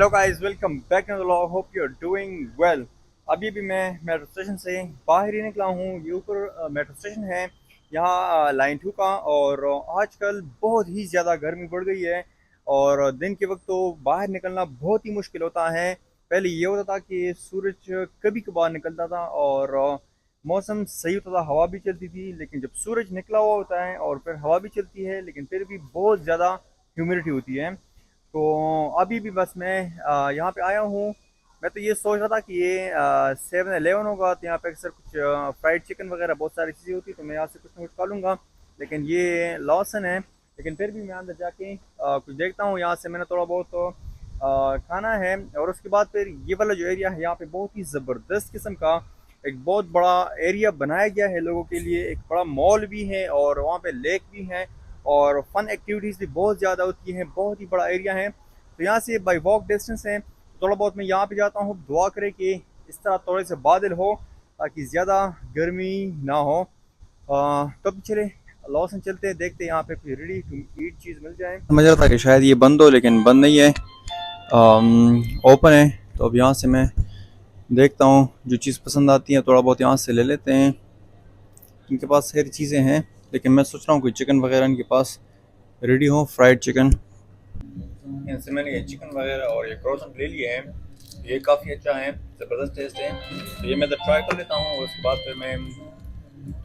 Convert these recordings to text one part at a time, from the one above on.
Hello guys, welcome back to the vlog. Hope you are doing well. अभी भी मैं metro station से बाहर ही निकला हूँ। ये ऊपर मेट्रो स्टेशन है यहाँ लाइन 2 का। और आजकल बहुत ही ज़्यादा गर्मी बढ़ गई है और दिन के वक्त तो बाहर निकलना बहुत ही मुश्किल होता है। पहले ये होता था कि सूरज कभी कभार निकलता था और मौसम सही होता था, हवा भी चलती थी। लेकिन जब सूरज निकला हुआ होता है और फिर हवा भी चलती है, लेकिन फिर भी बहुत ज़्यादा ह्यूमिडिटी होती है। तो अभी भी बस मैं यहाँ पे आया हूँ। मैं तो ये सोच रहा था कि ये 7-Eleven होगा, तो यहाँ पे अक्सर कुछ फ्राइड चिकन वगैरह बहुत सारी चीज़ें होती, तो मैं यहाँ से कुछ ना कुछ खा लूँगा। लेकिन ये लॉसन है। लेकिन फिर भी मैं अंदर जाके कुछ देखता हूँ। यहाँ से मैंने थोड़ा बहुत खाना है और उसके बाद फिर ये वाला जो एरिया है, यहाँ पे बहुत ही ज़बरदस्त किस्म का एक बहुत बड़ा एरिया बनाया गया है लोगों के लिए। एक बड़ा मॉल भी है और वहाँ पे लेक भी है और फन एक्टिविटीज़ भी बहुत ज़्यादा होती हैं। बहुत ही बड़ा एरिया है, तो यहाँ से बाई वॉक डिस्टेंस है। थोड़ा बहुत मैं यहाँ पे जाता हूँ, दुआ करें कि इस तरह थोड़े से बादल हो ताकि ज़्यादा गर्मी ना हो। तो अब चले लॉसन चलते हैं, देखते हैं यहाँ पे कोई रेडी टू ईट चीज़ मिल जाए। समझ रहा था कि शायद ये बंद हो, लेकिन बंद नहीं है, ओपन है। तो अब यहाँ से मैं देखता हूँ, जो चीज़ पसंद आती है थोड़ा बहुत यहाँ से ले लेते हैं। इनके पास सारी चीज़ें हैं, लेकिन मैं सोच रहा हूँ कोई चिकन वगैरह इनके पास रेडी हो, फ्राइड चिकन। इनसे मैंने ये चिकन वगैरह और ये क्रोसेंट ले लिए हैं। ये काफ़ी अच्छा है, ज़बरदस्त टेस्ट है। तो ये मैं तो ट्राई कर लेता हूँ और उसके बाद फिर मैं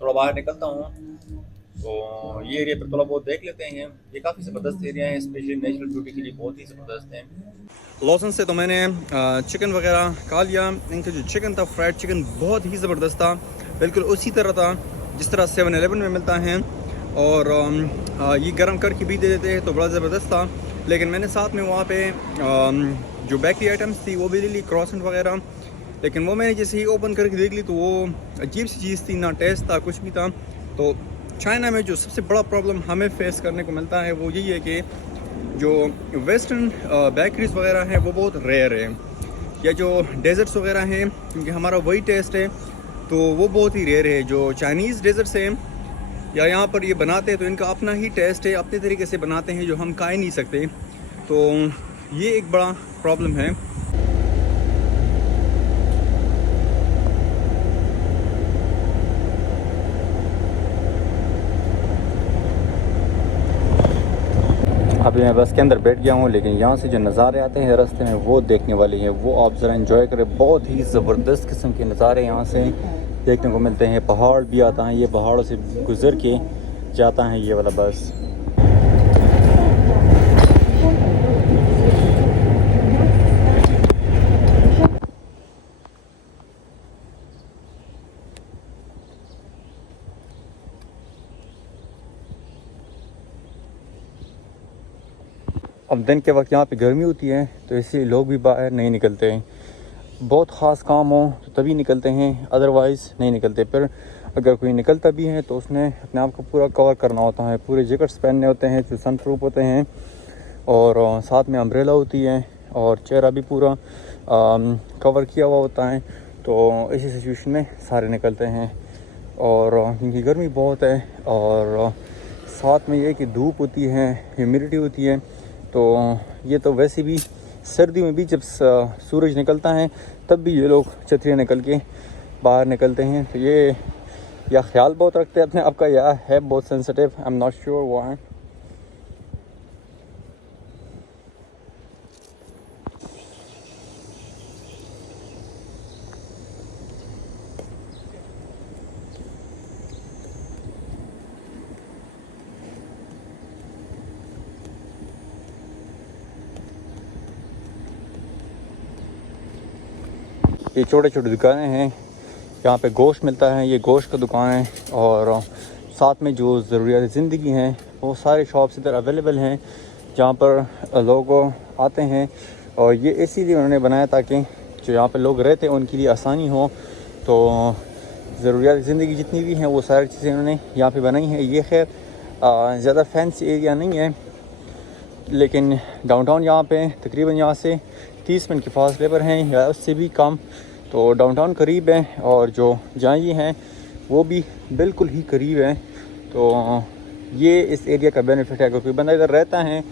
थोड़ा बाहर निकलता हूँ। तो ये एरिया पर थोड़ा बहुत देख लेते हैं। ये काफ़ी ज़बरदस्त एरिया है, स्पेशली नेचुरल ब्यूटी के लिए बहुत ही ज़बरदस्त है। लॉसन से तो मैंने चिकन वगैरह खा लिया। इनका जो चिकन था, फ्राइड चिकन, बहुत ही ज़बरदस्त था। बिल्कुल उसी तरह था जिस तरह 7-Eleven में मिलता है। और ये गर्म करके भी दे देते हैं, तो बड़ा ज़बरदस्त था। लेकिन मैंने साथ में वहाँ पे जो बेकरी आइटम्स थी वो भी ले ली, क्रॉसेंट वगैरह। लेकिन वो मैंने जैसे ही ओपन करके देख ली तो वो अजीब सी चीज़ थी, ना टेस्ट था कुछ भी था। तो चाइना में जो सबसे बड़ा प्रॉब्लम हमें फेस करने को मिलता है वो यही है कि जो वेस्टर्न बेकरीज वगैरह हैं वो बहुत रेयर है, या जो डेजर्ट्स वगैरह हैं, क्योंकि हमारा वही टेस्ट है तो वो बहुत ही रेयर है। जो चाइनीज़ डेजर्ट्स हैं या यहाँ पर ये बनाते हैं तो इनका अपना ही टेस्ट है, अपने तरीके से बनाते हैं जो हम खा ही नहीं सकते। तो ये एक बड़ा प्रॉब्लम है। अभी मैं बस के अंदर बैठ गया हूँ, लेकिन यहाँ से जो नज़ारे आते हैं रास्ते में वो देखने वाली है, वो आप ज़रा एंजॉय करें। बहुत ही ज़बरदस्त किस्म के नज़ारे यहाँ से देखने को मिलते हैं। पहाड़ भी आता है, ये पहाड़ों से गुज़र के जाता है ये वाला बस। अब दिन के वक्त यहाँ पे गर्मी होती है, तो इसलिए लोग भी बाहर नहीं निकलते हैं। बहुत ख़ास काम हो तो तभी निकलते हैं, अदरवाइज़ नहीं निकलते। फिर अगर कोई निकलता भी है तो उसने अपने आप को पूरा कवर करना होता है, पूरे जैकेट्स पहनने होते हैं जो सन प्रूफ होते हैं, और साथ में अम्ब्रेला होती है, और चेहरा भी पूरा कवर किया हुआ होता है। तो इसी सिचुएशन में सारे निकलते हैं। और क्योंकि गर्मी बहुत है और साथ में ये कि धूप होती है, ह्यूमिडिटी होती है, तो ये तो वैसे भी सर्दियों में भी जब सूरज निकलता है तब भी ये लोग छतरियाँ निकल के बाहर निकलते हैं। तो ये या ख्याल बहुत रखते हैं अपने आप का, या है बहुत sensitive, I am not sure why. ये छोटे छोटे दुकानें हैं, यहाँ पे गोश्त मिलता है, ये गोश्त का दुकान है। और साथ में जो ज़रूरियात ज़िंदगी हैं वो सारे शॉप्स इधर अवेलेबल हैं जहाँ पर लोग आते हैं। और ये इसीलिए उन्होंने बनाया ताकि जो यहाँ पे लोग रहते हैं उनके लिए आसानी हो। तो ज़रूरियात ज़िंदगी जितनी भी हैं वो सारी चीज़ें उन्होंने यहाँ पे बनाई हैं। ये खैर ज़्यादा फैंसी एरिया नहीं है, लेकिन डाउनटाउन यहाँ पे तकरीबन यहाँ से 30 मिनट के फासले पर हैं या उससे भी कम। तो डाउनटाउन करीब है और जो जहाँ ये हैं वो भी बिल्कुल ही करीब है। तो ये इस एरिया का बेनिफिट है। अगर कोई बंदा इधर रहता है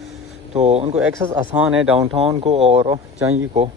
तो उनको एक्सेस आसान है डाउनटाउन को और चांगी को।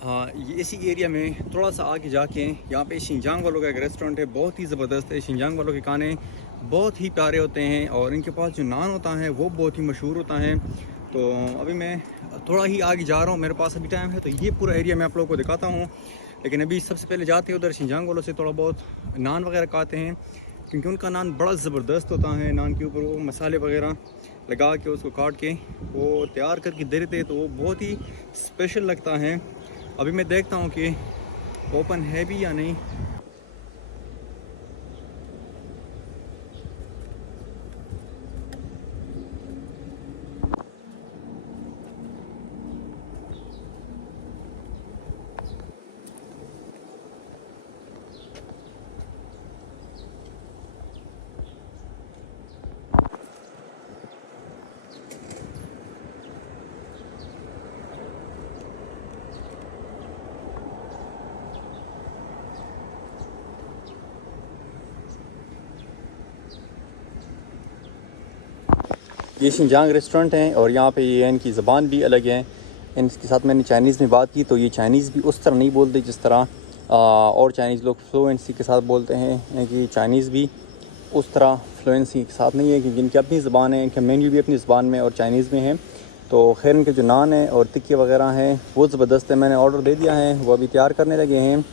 हाँ, ये इसी एरिया में थोड़ा सा आगे जाके यहाँ पे शिनजांग वालों का एक रेस्टोरेंट है, बहुत ही ज़बरदस्त है। शिनजांग वालों के खाने बहुत ही प्यारे होते हैं और इनके पास जो नान होता है वो बहुत ही मशहूर होता है। तो अभी मैं थोड़ा ही आगे जा रहा हूँ, मेरे पास अभी टाइम है तो ये पूरा एरिया मैं आप लोगों को दिखाता हूँ। लेकिन अभी सबसे पहले जाते हैं उधर शिनजांग वालों से थोड़ा बहुत नान वगैरह खाते हैं, क्योंकि उनका नान बड़ा ज़बरदस्त होता है। नान के ऊपर वो मसाले वगैरह लगा के उसको काट के वो तैयार करके दे देते हैं, तो वो बहुत ही स्पेशल लगता है। अभी मैं देखता हूँ कि ओपन है भी या नहीं। ये शिनजांग रेस्टोरेंट हैं और यहाँ पे ये इनकी ज़बान भी अलग है। इनके साथ मैंने चाइनीज़ में बात की तो ये चाइनीज़ भी उस तरह नहीं बोलते जिस तरह और चाइनीज़ लोग फ्लुएंसी के साथ बोलते हैं। कि चाइनीज़ भी उस तरह फ्लुएंसी के साथ नहीं है, क्योंकि इनकी अपनी ज़बान है, इनका मेन्यू भी अपनी ज़बान में और चाइनीज़ में है। तो खैर इनके जो नान है और टिक्के वगैरह हैं वो ज़बरदस्त है। मैंने ऑर्डर दे दिया है, वो अभी तैयार करने लगे हैं।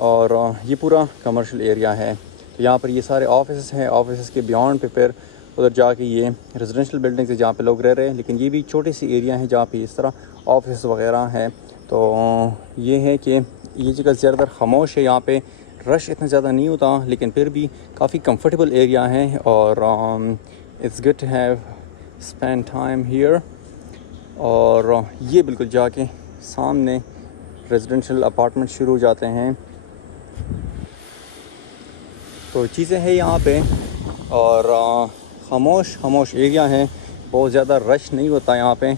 और ये पूरा कमर्शियल एरिया है। तो यहाँ पर ये सारे ऑफिस हैं, ऑफिस के बियॉन्ड पे फिर उधर जाके ये रेजिडेंशियल बिल्डिंग्स है जहाँ पे लोग रह रहे हैं। लेकिन ये भी छोटी सी एरिया है जहाँ पे इस तरह ऑफिस वगैरह हैं। तो ये है कि ये जगह ज़्यादातर खामोश है, यहाँ पे रश इतना ज़्यादा नहीं होता, लेकिन फिर भी काफ़ी कंफर्टेबल एरिया है और it's good to have spend time here. और ये बिल्कुल जाके सामने रेजिडेंशियल अपार्टमेंट शुरू हो जाते हैं। तो चीज़ें हैं यहाँ पे और खामोश एरिया है, बहुत ज़्यादा रश नहीं होता यहाँ पे।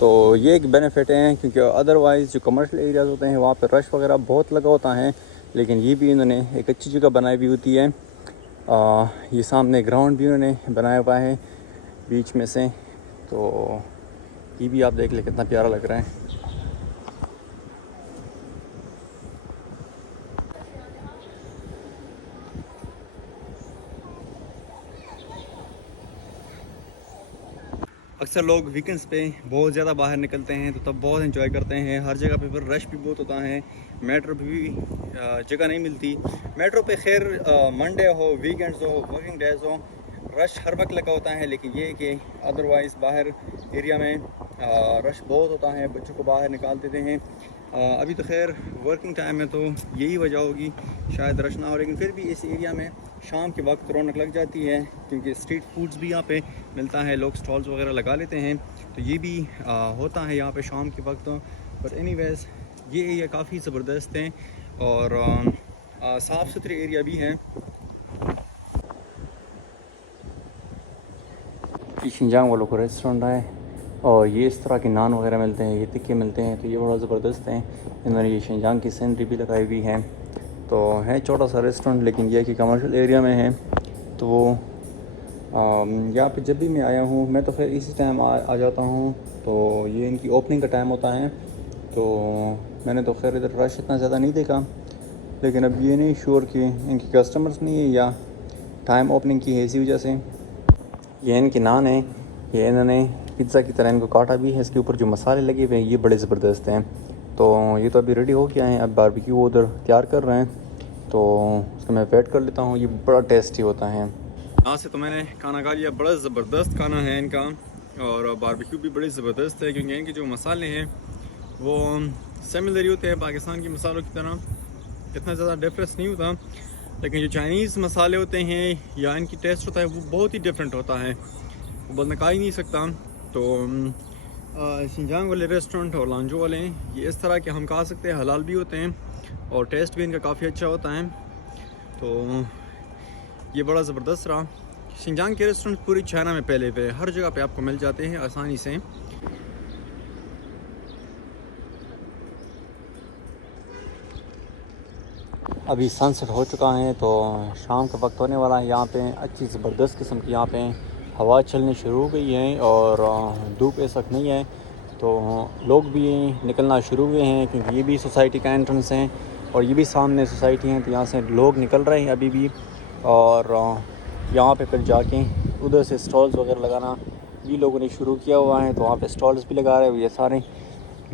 तो ये एक बेनिफिट है, क्योंकि अदरवाइज़ जो कमर्शियल एरियाज़ होते हैं वहाँ पे रश वगैरह बहुत लगा होता है। लेकिन ये भी इन्होंने एक अच्छी जगह बनाई हुई होती है। ये सामने ग्राउंड भी उन्होंने बनाया हुआ है बीच में से, तो ये भी आप देख ले कितना प्यारा लग रहा है। अक्सर लोग वीकेंड्स पे बहुत ज़्यादा बाहर निकलते हैं तो तब बहुत एंजॉय करते हैं। हर जगह पे फिर रश भी बहुत होता है, मेट्रो भी जगह नहीं मिलती। मेट्रो पे खैर मंडे हो, वीकेंड्स हो, वर्किंग डेज हो, रश हर वक्त लगा होता है। लेकिन ये कि अदरवाइज़ बाहर एरिया में रश बहुत होता है, बच्चों को बाहर निकाल देते हैं। अभी तो खैर वर्किंग टाइम है तो यही वजह होगी शायद रश ना हो। लेकिन फिर भी इस एरिया में शाम के वक्त रौनक लग जाती है, क्योंकि स्ट्रीट फूड्स भी यहाँ पे मिलता है, लोग स्टॉल्स वगैरह लगा लेते हैं। तो ये भी होता है यहाँ पे शाम के वक्त। बट एनीवेज़ ये एरिया काफ़ी ज़बरदस्त है और साफ़ सुथरे एरिया भी हैं। शिनजांग वालों को रेस्टोरेंट है और ये इस तरह के नान वगैरह मिलते हैं, ये टिक्के मिलते हैं, तो ये बड़ा ज़बरदस्त हैं। इन्होंने ये शिनजांग की सीनरी भी लगाई हुई है। तो है छोटा सा रेस्टोरेंट, लेकिन यह कि कमर्शियल एरिया में है। तो यहाँ पे जब भी मैं आया हूँ, मैं तो खैर इसी टाइम आ जाता हूँ। तो ये इनकी ओपनिंग का टाइम होता है, तो मैंने तो खैर इधर रश इतना ज़्यादा नहीं देखा। लेकिन अब ये नहीं श्योर कि इनकी कस्टमर्स नहीं है या टाइम ओपनिंग की है, इसी वजह से। ये इनके नान है, ये इन्होंने पिज़्ज़ा की तरह इनको काटा भी है। इसके ऊपर जो मसाले लगे हुए हैं ये बड़े ज़बरदस्त हैं। तो ये तो अभी रेडी हो गया है, अब बारबेक्यू उधर तैयार कर रहे हैं, तो उसका मैं वेट कर लेता हूँ। ये बड़ा टेस्टी होता है। यहाँ से तो मैंने खाना खा लिया, बड़ा ज़बरदस्त खाना है इनका और बारबेक्यू भी बड़ी ज़बरदस्त है, क्योंकि इनके जो मसाले हैं वो सिमिलर ही होते हैं पाकिस्तान के मसालों की तरह, इतना ज़्यादा डिफरेंस नहीं होता। लेकिन जो चाइनीज़ मसाले होते हैं या इनकी टेस्ट होता है वो बहुत ही डिफरेंट होता है, वो बंदा खा ही नहीं सकता। तो शिनजांग वाले रेस्टोरेंट और लांजो वाले हैं ये इस तरह के हम खा सकते हैं, हलाल भी होते हैं और टेस्ट भी इनका काफ़ी अच्छा होता है। तो ये बड़ा ज़बरदस्त रहा। शिनजांग के रेस्टोरेंट पूरी चाइना में फैले हुए हर जगह पे आपको मिल जाते हैं आसानी से। अभी सनसेट हो चुका है तो शाम का वक्त होने वाला है। यहाँ पे अच्छी ज़बरदस्त किस्म की यहाँ पे हवा चलनी शुरू हो गई है और धूप इस वक्त नहीं है, तो लोग भी निकलना शुरू हुए हैं क्योंकि ये भी सोसाइटी का एंट्रेंस है और ये भी सामने सोसाइटी है, तो यहाँ से लोग निकल रहे हैं अभी भी। और यहाँ पे फिर जाके उधर से स्टॉल्स वगैरह लगाना भी लोगों ने शुरू किया हुआ है, तो वहाँ पे स्टॉल्स भी लगा रहे हैं। ये सारे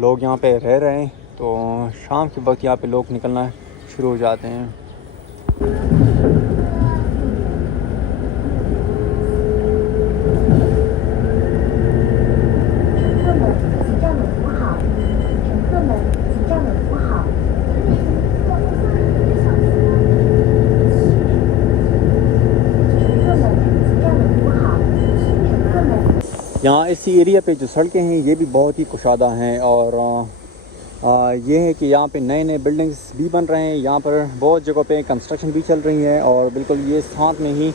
लोग यहाँ पे रह रहे हैं, तो शाम के वक्त यहाँ पे लोग निकलना शुरू हो जाते हैं। यहाँ इसी एरिया पे जो सड़कें हैं ये भी बहुत ही कुशादा हैं और ये है कि यहाँ पे नए नए बिल्डिंग्स भी बन रहे हैं। यहाँ पर बहुत जगहों पे कंस्ट्रक्शन भी चल रही है और बिल्कुल ये साथ में ही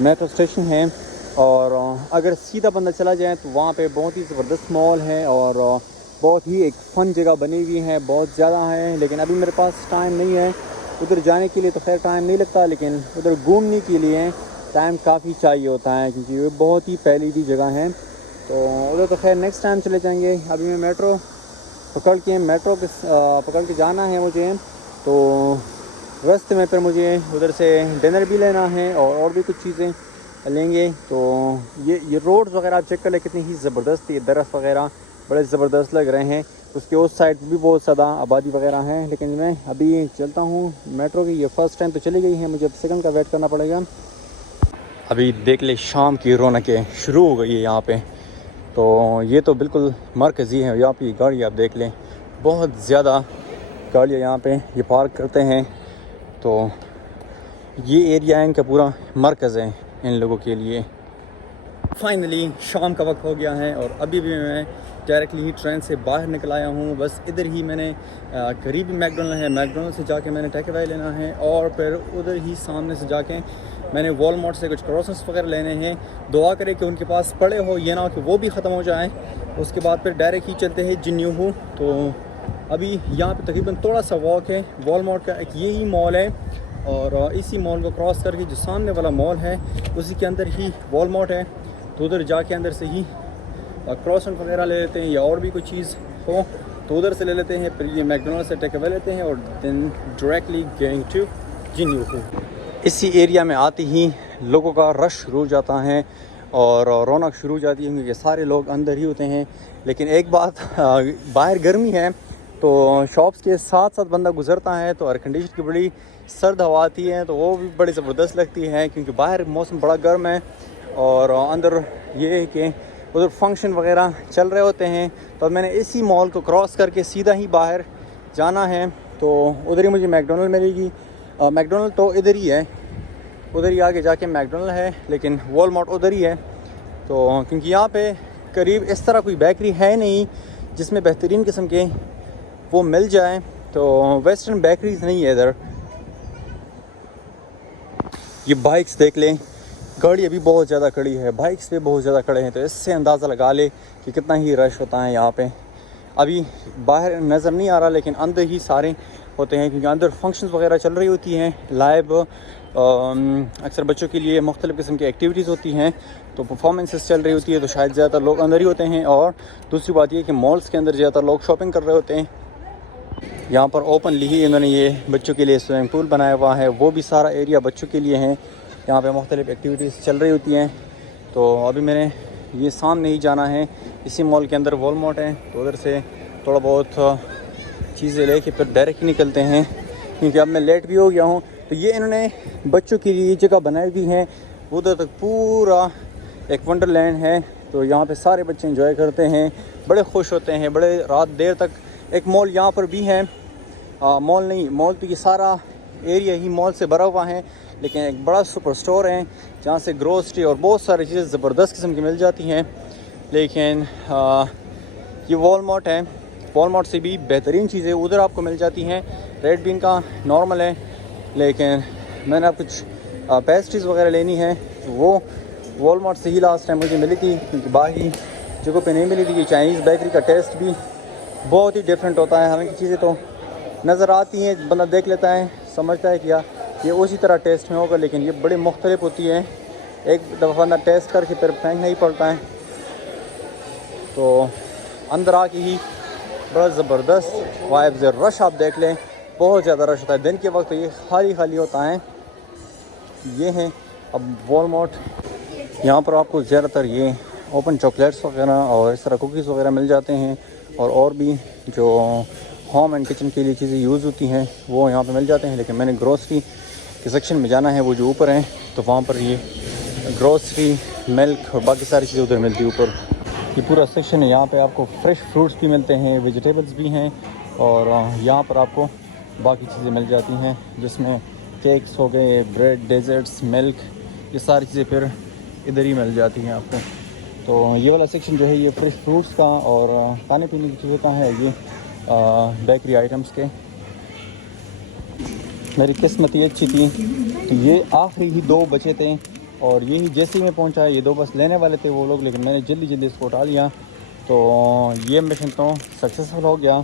मेट्रो स्टेशन है। और अगर सीधा बंदा चला जाए तो वहाँ पे बहुत ही ज़बरदस्त मॉल है और बहुत ही एक फ़न जगह बनी हुई है, बहुत ज़्यादा है। लेकिन अभी मेरे पास टाइम नहीं है उधर जाने के लिए, तो खैर टाइम नहीं लगता, लेकिन उधर घूमने के लिए टाइम काफ़ी चाहिए होता है क्योंकि वो बहुत ही फैली हुई जगह है। तो उधर तो खैर नेक्स्ट टाइम चले जाएंगे। अभी मैं मेट्रो पकड़ के जाना है मुझे, तो रास्ते में फिर मुझे उधर से डिनर भी लेना है और भी कुछ चीज़ें लेंगे। तो ये रोड्स वगैरह आप चेक कर लें कितनी ही ज़बरदस्त, ये दरख्त वगैरह बड़े ज़बरदस्त लग रहे हैं। उसके उस साइड भी बहुत ज़्यादा आबादी वगैरह है, लेकिन मैं अभी चलता हूँ मेट्रो की। ये फ़र्स्ट टाइम तो चली गई है, मुझे अब सेकंड का वेट करना पड़ेगा। अभी देख ले शाम की रौनकें शुरू हो गई है यहाँ पे। तो ये तो बिल्कुल मरकज़ी है, यहाँ पे गाड़ी आप देख लें, बहुत ज़्यादा गाड़ियाँ यहाँ पे ये पार्क करते हैं। तो ये एरिया इनका पूरा मरकज़ है इन लोगों के लिए। फाइनली शाम का वक्त हो गया है और अभी भी मैं डायरेक्टली ही ट्रेन से बाहर निकल आया हूँ। बस इधर ही मैंने करीबी मैकडोनल्ड है, मैकडोनल्ड से जाके मैंने टेक अवे लेना है और फिर उधर ही सामने से जाके मैंने वॉलमार्ट से कुछ क्रॉसेस वगैरह लेने हैं। दुआ करें कि उनके पास पड़े हो, ये ना हो कि वो भी ख़त्म हो जाएं। उसके बाद फिर डायरेक्ट ही चलते हैं जिन्यूहू। तो अभी यहाँ पे तकरीबन थोड़ा सा वॉक है, वॉलमार्ट का एक यही मॉल है और इसी मॉल को क्रॉस करके जो सामने वाला मॉल है उसी के अंदर ही वॉलमार्ट है। तो उधर जाके अंदर से ही क्रॉसन वगैरह ले लेते हैं या और भी कोई चीज़ हो तो उधर से ले लेते हैं। फिर ये मैकडोनल्ड से टेक अवे लेते हैं और देन डायरेक्टली गोइंग टू जिन्यूहू। इसी एरिया में आते ही लोगों का रश शुरू हो जाता है और रौनक शुरू हो जाती है क्योंकि सारे लोग अंदर ही होते हैं। लेकिन एक बात, बाहर गर्मी है तो शॉप्स के साथ साथ बंदा गुजरता है तो एयर कंडीशन की बड़ी सर्द हवा आती है, तो वो भी बड़ी ज़बरदस्त लगती है क्योंकि बाहर मौसम बड़ा गर्म है और अंदर ये है कि उधर फंक्शन वगैरह चल रहे होते हैं। तो मैंने इसी मॉल को क्रॉस करके सीधा ही बाहर जाना है, तो उधर ही मुझे मैकडोनल्ड मिलेगी। मैकडोनल्ड तो इधर ही है, उधर ही आगे जाके मैकडोनल्ड है, लेकिन वॉलमार्ट उधर ही है। तो क्योंकि यहाँ पे करीब इस तरह कोई बेकरी है नहीं जिसमें बेहतरीन किस्म के वो मिल जाए, तो वेस्टर्न बेकरीज नहीं है इधर। ये बाइक्स देख लें, गाड़ी अभी बहुत ज़्यादा खड़ी है, बाइक्स पे बहुत ज़्यादा खड़े हैं, तो इससे अंदाज़ा लगा ले कि कितना ही रश होता है यहाँ पे। अभी बाहर नज़र नहीं आ रहा लेकिन अंदर ही सारे होते हैं क्योंकि अंदर फंक्शंस वगैरह चल रही होती हैं लाइव। अक्सर बच्चों के लिए मुख्तलिफ़ किस्म की एक्टिविटीज़ होती हैं, तो परफॉर्मेंसेस चल रही होती है, तो शायद ज़्यादातर लोग अंदर ही होते हैं। और दूसरी बात ये कि मॉल्स के अंदर ज़्यादातर लोग शॉपिंग कर रहे होते हैं। यहाँ पर ओपनली ही इन्होंने ये बच्चों के लिए स्विमिंग पूल बनाया हुआ है, वो भी सारा एरिया बच्चों के लिए है। यहाँ पे मुख्तलिफ़ एक्टिविटीज़ चल रही होती हैं। तो अभी मैंने ये सामने ही जाना है, इसी मॉल के अंदर वॉलमार्ट है, तो उधर से थोड़ा बहुत चीज़ें लेके फिर डायरेक्ट निकलते हैं क्योंकि अब मैं लेट भी हो गया हूँ। तो ये इन्होंने बच्चों के लिए जगह बनाई हुई है, उधर तक पूरा एक वंडरलैंड है, तो यहाँ पे सारे बच्चे एंजॉय करते हैं, बड़े खुश होते हैं, बड़े रात देर तक। एक मॉल यहाँ पर भी है, मॉल नहीं, मॉल तो ये सारा एरिया ही मॉल से भरा हुआ है, लेकिन एक बड़ा सुपर स्टोर है जहाँ से ग्रोसरी और बहुत सारी चीज़ें ज़बरदस्त किस्म की मिल जाती हैं। लेकिन ये वॉलमार्ट है, वॉलमार्ट से भी बेहतरीन चीज़ें उधर आपको मिल जाती हैं। रेड बीन का नॉर्मल है, लेकिन मैंने आप कुछ पेस्ट्रीज़ वगैरह लेनी है तो वो वॉलमार्ट से ही लास्ट टाइम मुझे मिली थी, क्योंकि बाकी जगहों पे नहीं मिली थी। कि चाइनीज़ बेकरी का टेस्ट भी बहुत ही डिफरेंट होता है। हालांकि चीज़ें तो नज़र आती हैं, बंदा देख लेता है, समझता है कि ये उसी तरह टेस्ट में होगा, लेकिन ये बड़ी मुख्तलिफ होती है। एक दफ़ा बंदा टेस्ट करके फिर फेंकना ही पड़ता है। तो अंदर आके ही बड़ा ज़बरदस्त वाइब्स है। रश आप देख लें, बहुत ज़्यादा रश होता है। दिन के वक्त तो ये खाली खाली होता है। ये है अब वॉलमार्ट। यहाँ पर आपको ज़्यादातर ये ओपन चॉकलेट्स वगैरह और इस तरह कुकीज़ वगैरह मिल जाते हैं, और भी जो होम एंड किचन के लिए चीज़ें यूज़ होती हैं वो यहाँ पे मिल जाते हैं। लेकिन मैंने ग्रोसरी के सेक्शन में जाना है, वो जो ऊपर हैं, तो वहाँ पर ये ग्रोसरी, मिल्क और बाकी सारी चीज़ें उधर मिलती है ऊपर। ये पूरा सेक्शन है, यहाँ पे आपको फ्रेश फ्रूट्स भी मिलते हैं, वेजिटेबल्स भी हैं, और यहाँ पर आपको बाकी चीज़ें मिल जाती हैं, जिसमें केक्स हो गए, ब्रेड, डेजर्ट्स, मिल्क, ये सारी चीज़ें फिर इधर ही मिल जाती हैं आपको। तो ये वाला सेक्शन जो है ये फ्रेश फ्रूट्स का और खाने पीने की चीज़ों का है। ये बेकरी आइटम्स के। मेरी किस्मत ये अच्छी थी कि ये आखिरी ही 2 बचे थे, और यही जैसे ही मैं पहुंचा ये 2 बस लेने वाले थे वो लोग, लेकिन मैंने जल्दी जल्दी इसको उठा लिया, तो ये मिशन तो सक्सेसफुल हो गया।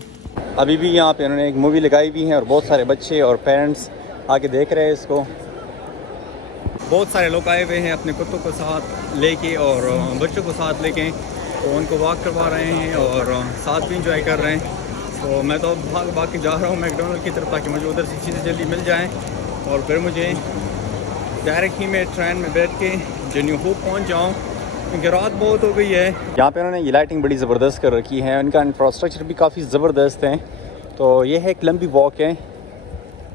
अभी भी यहाँ पे उन्होंने एक मूवी लगाई हुई है और बहुत सारे बच्चे और पेरेंट्स आके देख रहे हैं इसको। बहुत सारे लोग आए हुए हैं अपने कुत्तों को साथ लेके और बच्चों को साथ लेके, तो उनको वॉक करवा रहे हैं और साथ भी इंजॉय कर रहे हैं। तो मैं तो भाग भाग के जा रहा हूँ मैकडोनल्ड की तरफ, ताकि मुझे उधर से चीज़ें जल्दी मिल जाएं और फिर मुझे डायरेक्ट ही मैं ट्रेन में बैठ के जो न्यू होप पहुँच जाऊँ, क्योंकि रात बहुत हो गई है। यहाँ पे उन्होंने ये लाइटिंग बड़ी ज़बरदस्त कर रखी है, उनका इंफ्रास्ट्रक्चर भी काफ़ी ज़बरदस्त है। तो ये है एक लंबी वॉक है,